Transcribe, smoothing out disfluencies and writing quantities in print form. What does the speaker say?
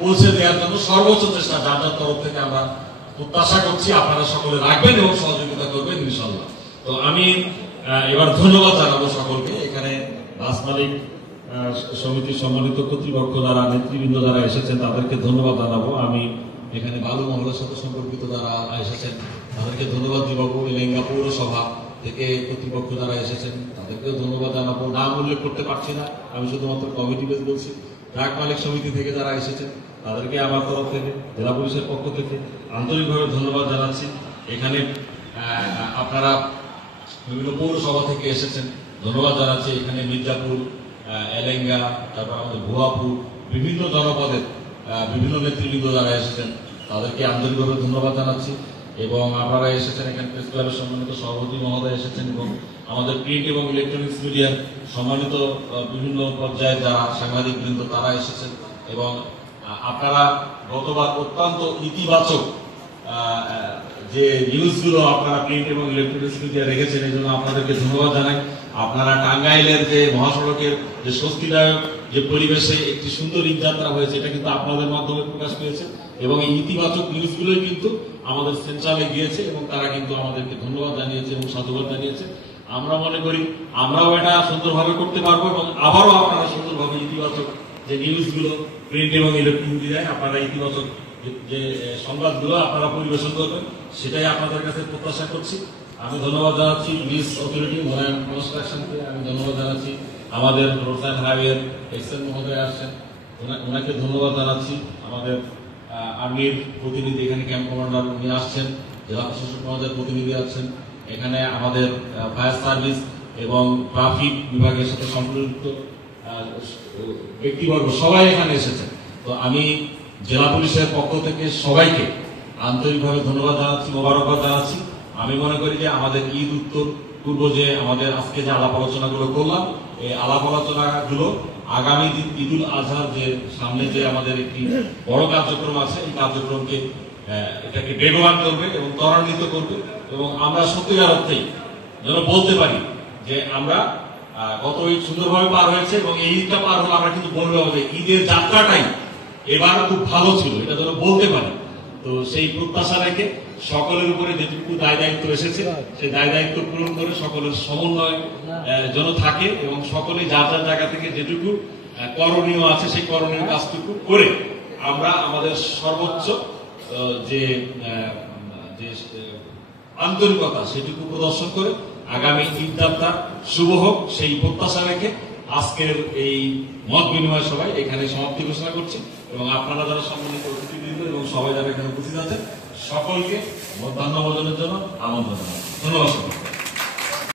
পৌঁছে দেওয়ার জন্য সর্বোচ্চ চেষ্টা যার যার তরফ থেকে আমরা প্রত্যাশা করছি আপনারা সকলে রাখবেন এবং সহযোগিতা করবেন ইনশাল্লাহ। তো আমি এবার ধন্যবাদ জানাবো সকলকে। এখানে বাস মালিক সমিতির সম্মানিত কর্তৃপক্ষ যারা নেতৃবৃন্দ যারা এসেছেন তাদেরকে ধন্যবাদ জানাবো। আমি এখানে বালু মহলের সাথে সম্পর্কিত যারা এসেছেন তাদেরকে ধন্যবাদ জানাবো। এলেঙ্গা পৌরসভা থেকে কর্তৃপক্ষ যারা এসেছেন তাদেরকেও ধন্যবাদ জানাবো। নাম উল্লেখ করতে পারছি না, আমি শুধুমাত্র কমিটি বেস বলছি। ট্রাক মালিক সমিতি থেকে যারা এসেছেন তাদেরকে আমার তরফ থেকে, জেলা পুলিশের পক্ষ থেকে আন্তরিকভাবে ধন্যবাদ জানাচ্ছি। এখানে আপনারা বিভিন্ন পৌরসভা থেকে এসেছেন, ধন্যবাদ জানাচ্ছি। এখানে মির্জাপুর, এলেঙ্গা, তারপর আমাদের ভুয়াপুর, বিভিন্ন জনপদের বিভিন্ন নেতৃবৃন্দ যারা এসেছেন তাদেরকে আন্তরিকভাবে ধন্যবাদ জানাচ্ছি। এবং আপনারা এসেছেন, এখানে প্রেস ক্লাবের সম্মানিত সভাপতি মহোদয় এসেছেন এবং আমাদের প্রিন্ট এবং ইলেকট্রনিক্স মিডিয়ার সম্মানিত বিভিন্ন পর্যায়ের যারা সাংবাদিক বৃন্দ তারা এসেছেন। এবং আপনারা গতবার অত্যন্ত ইতিবাচক যে নিউজগুলো আপনারা প্রিন্ট এবং ইলেকট্রনিক্স মিডিয়া রেখেছেন, এই জন্য আপনাদেরকে ধন্যবাদ জানাই। আপনারা টাঙ্গাইলের যে মহাসড়কের যে স্বস্তিদায়ক যে পরিবেশে একটি সুন্দর ঈদযাত্রা হয়েছে এটা কিন্তু আপনাদের মাধ্যমে প্রকাশ পেয়েছে এবং এই ইতিবাচক নিউজগুলোই কিন্তু আমাদের সেন্ট্রালে গিয়েছে এবং তারা কিন্তু আমাদেরকে ধন্যবাদ জানিয়েছে এবং সাধুবাদ জানিয়েছে। আমরা মনে করি আমরাও এটা সুন্দরভাবে করতে পারবো এবং আবারও আপনারা সুন্দরভাবে ইতিবাচক যে নিউজগুলো প্রিন্ট এবং ইলেকট্রনিক মিডিয়ায় আপনারা ইতিবাচক যে সংবাদগুলো আপনারা পরিবেশন করবেন সেটাই আপনাদের কাছে প্রত্যাশা করছি। আমি ধন্যবাদ জানাচ্ছি ব্রিজ অথরিটি মোরায়ন কনস্ট্রাকশনকে, আমি ধন্যবাদ জানাচ্ছি আমাদের রোড অ্যান্ড হাইওয়ে এক্সএন মহোদয় আসছেন, ওনাকে ধন্যবাদ জানাচ্ছি। আমাদের আর্মির প্রতিনিধি এখানে ক্যাম্প কমান্ডার উনি আসছেন, জেলা প্রশাসক মহোদয়ের প্রতিনিধি আছেন, এখানে আমাদের ফায়ার সার্ভিস এবং ট্রাফিক বিভাগের সাথে সম্পৃক্ত ব্যক্তিবর্গ সবাই এখানে এসেছেন। তো আমি জেলা পুলিশের পক্ষ থেকে সবাইকে আন্তরিকভাবে ধন্যবাদ জানাচ্ছি, মোবারকবাদ জানাচ্ছি। আমি মনে করি যে আমাদের ঈদ উত্তর পূর্ব যে আমাদের আজকে যে আলাপ আলোচনাগুলো করলাম, এই আলাপ আলোচনাগুলো আগামী দিন ঈদুল আজহার যে সামনে যে আমাদের একটি বড় কার্যক্রম আছে এই কার্যক্রমকে এটাকে বেগবান করবে এবং ত্বরান্বিত করবে এবং আমরা সত্যিকার অর্থেই যেন বলতে পারি যে আমরা গত ঈদ সুন্দরভাবে পার হয়েছে এবং এই ঈদটা পার হলে আমরা কিন্তু বলবো যে ঈদের যাত্রাটাই এবার খুব ভালো ছিল, এটা যেন বলতে পারি। তো সেই প্রত্যাশা রেখে সকলের উপরে যেটুকু দায় দায়িত্ব এসেছে সেই দায় দায়িত্ব পূরণ করে সকলের সমন্বয় যেন থাকে এবং সকলে যার যার জায়গা থেকে যেটুকু করণীয় আছে সেই করণীয় কাজটুকু করে আমরা আমাদের সর্বোচ্চ যে আন্তরিকতা সেটুকু প্রদর্শন করে আগামী ঈদ যাত্রা শুভ হোক সেই প্রত্যাশা রেখে আজকের এই মত বিনিময় সভায় এখানে সমাপ্তি ঘোষণা করছি এবং আপনারা যারা সম্মানিত অতিথিবৃন্দ এবং সবাই যারা এখানে উপস্থিত আছেন সকলকে মধ্যাহ্ন ভোজনের জন্য আমন্ত্রণ জানাই। ধন্যবাদ।